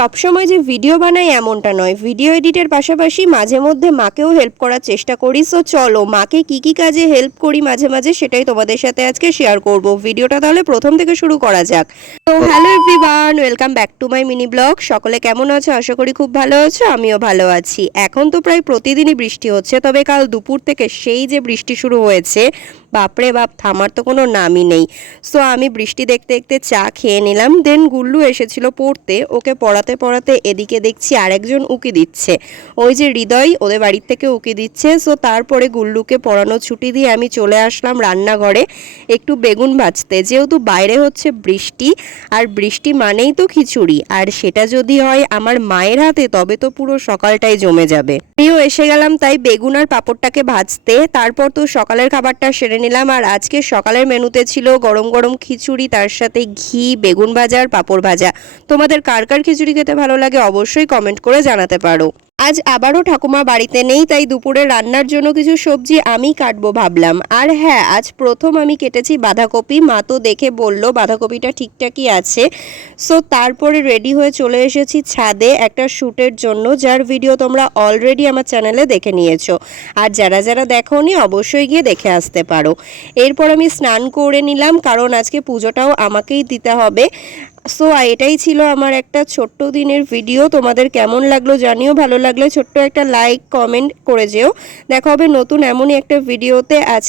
সবসময় যে ভিডিও বানাই এমনটা নয়, ভিডিও এডিটের পাশাপাশি মাঝে মধ্যে মাকেও হেল্প করার চেষ্টা করি। সো চলো মাকে কি কি কাজে হেল্প করি মাঝে মাঝে সেটাই তোমাদের সাথে আজকে শেয়ার করব। ভিডিওটা তাহলে প্রথম থেকে শুরু করা যাক। তো hello everyone, welcome back to my mini blog. সকলে কেমন আছো? আশা করি খুব ভালো আছো, আমিও ভালো আছি। এখন তো প্রায় প্রতিদিনই বৃষ্টি হচ্ছে, তবে কাল দুপুর থেকে সেই যে বৃষ্টি শুরু হয়েছে, বাপরে বাপ, থামার তো কোনো নামই নেই। সো আমি বৃষ্টি দেখতে দেখতে চা খেয়ে নিলাম। দেন গুল্লু এসেছিল পড়তে, ওকে পড়াতে পড়াতে এদিকে দেখছি আরেকজন উকি দিচ্ছে। ওই যে হৃদয় ওদের বাড়ির থেকে উকি দিচ্ছে। সো তারপরে গুল্লুকে পড়ানো ছুটি দিয়ে আমি চলে আসলাম রান্নাঘরে একটু বেগুন ভাজতে, যেহেতু বাইরে হচ্ছে বৃষ্টি, আর বৃষ্টি মানেই তো খিচুড়ি, আর সেটা যদি হয় আমার মায়ের হাতে তবে তো পুরো সকালটাই জমে যাবে। আমিও এসে গেলাম তাই বেগুন আর পাঁপড়টাকে ভাজতে। তারপর তো সকালের খাবারটা সেরে নিলাম। আর আজকে সকালের মেনুতে ছিল গরম গরম খিচুড়ি, তার সাথে ঘি, বেগুন ভাজা আর পাঁপড় ভাজা। তোমাদের কার কার খিচুড়ি খেতে ভালো লাগে অবশ্যই কমেন্ট করে জানাতে পারো। আজ আবারও ঠাকুমা বাড়িতে নেই, তাই দুপুরে রান্নার জন্য কিছু সবজি আমি কাটবো ভাবলাম। আর হ্যাঁ, আজ প্রথম আমি কেটেছি বাঁধাকপি। মা তো দেখে বলল বাঁধাকপিটা ঠিকঠাকই আছে। সো তারপরে রেডি হয়ে চলে এসেছি ছাদে একটা শ্যুটের জন্য, যার ভিডিও তোমরা অলরেডি আমার চ্যানেলে দেখে নিয়েছো। আর যারা যারা দেখোনি অবশ্যই গিয়ে দেখে আসতে পারো। এরপর আমি স্নান করে নিলাম, কারণ আজকে পুজোটাও আমাকেই দিতে হবে। সো এটাই ছিল আমার একটা ছোট্ট দিনের ভিডিও। তোমাদের কেমন লাগলো জানিও, ভালো লাগলে ছোট্ট একটা লাইক কমেন্ট করে যেও। দেখা হবে নতুন এমনই একটা ভিডিওতে। আজ